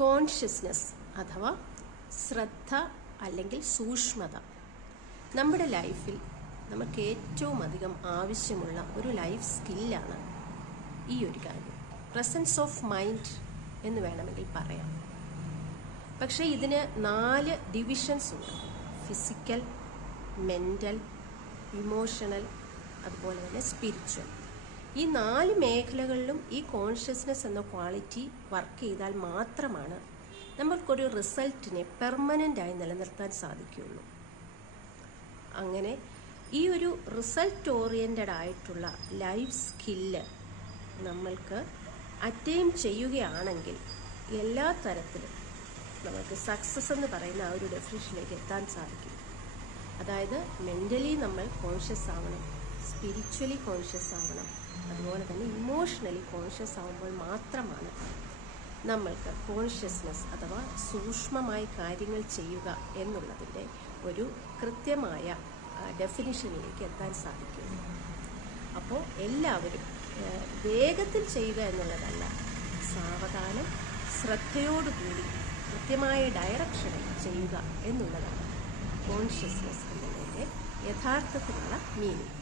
Consciousness അഥവാ ശ്രദ്ധ അല്ലെങ്കിൽ സൂക്ഷ്മത നമ്മുടെ ലൈഫിൽ നമുക്ക് ഏറ്റവും അധികം ആവശ്യമുള്ള ഒരു ലൈഫ് സ്കില്ലാണ് ഈ ഒരു കാര്യം. പ്രസൻസ് ഓഫ് മൈൻഡ് എന്ന് വേണമെങ്കിൽ പറയാം. പക്ഷേ ഇതിന് 4 ഡിവിഷൻസ് ഉണ്ട്. ഫിസിക്കൽ, മെൻ്റൽ, ഇമോഷണൽ, അതുപോലെ തന്നെ സ്പിരിച്വൽ. ഈ 4 മേഖലകളിലും ഈ കോൺഷ്യസ്നെസ് എന്ന ക്വാളിറ്റി വർക്ക് ചെയ്താൽ മാത്രമാണ് നമ്മൾക്കൊരു റിസൾട്ടിനെ പെർമനൻ്റായി നിലനിർത്താൻ സാധിക്കുകയുള്ളൂ. അങ്ങനെ ഈ ഒരു റിസൾട്ട് ഓറിയൻറ്റഡ് ആയിട്ടുള്ള ലൈഫ് സ്കില്ല് നമ്മൾക്ക് അറ്റൈൻ ചെയ്യുകയാണെങ്കിൽ എല്ലാ തരത്തിലും നമുക്ക് സക്സസ് എന്ന് പറയുന്ന ആ ഒരു ഡെഫിനിഷനിലേക്ക് എത്താൻ സാധിക്കും. അതായത് മെൻ്റലി നമ്മൾ കോൺഷ്യസ് ആവണം, സ്പിരിച്വലി കോൺഷ്യസ് ആവണം, അതുപോലെ തന്നെ ഇമോഷണലി കോൺഷ്യസ് ആവുമ്പോൾ മാത്രമാണ് നമ്മൾക്ക് കോൺഷ്യസ്നെസ് അഥവാ സൂക്ഷ്മമായി കാര്യങ്ങൾ ചെയ്യുക എന്നുള്ളതിൻ്റെ ഒരു കൃത്യമായ ഡെഫിനിഷനിലേക്ക് എത്താൻ സാധിക്കും. അപ്പോൾ എല്ലാവരും വേഗത്തിൽ ചെയ്യുക എന്നുള്ളതല്ല, സാവധാനം ശ്രദ്ധയോടുകൂടി കൃത്യമായ ഡയറക്ഷനിൽ ചെയ്യുക എന്നുള്ളതാണ് കോൺഷ്യസ്നെസ് എന്നതിൻ്റെ യഥാർത്ഥത്തിലുള്ള മീനിങ്.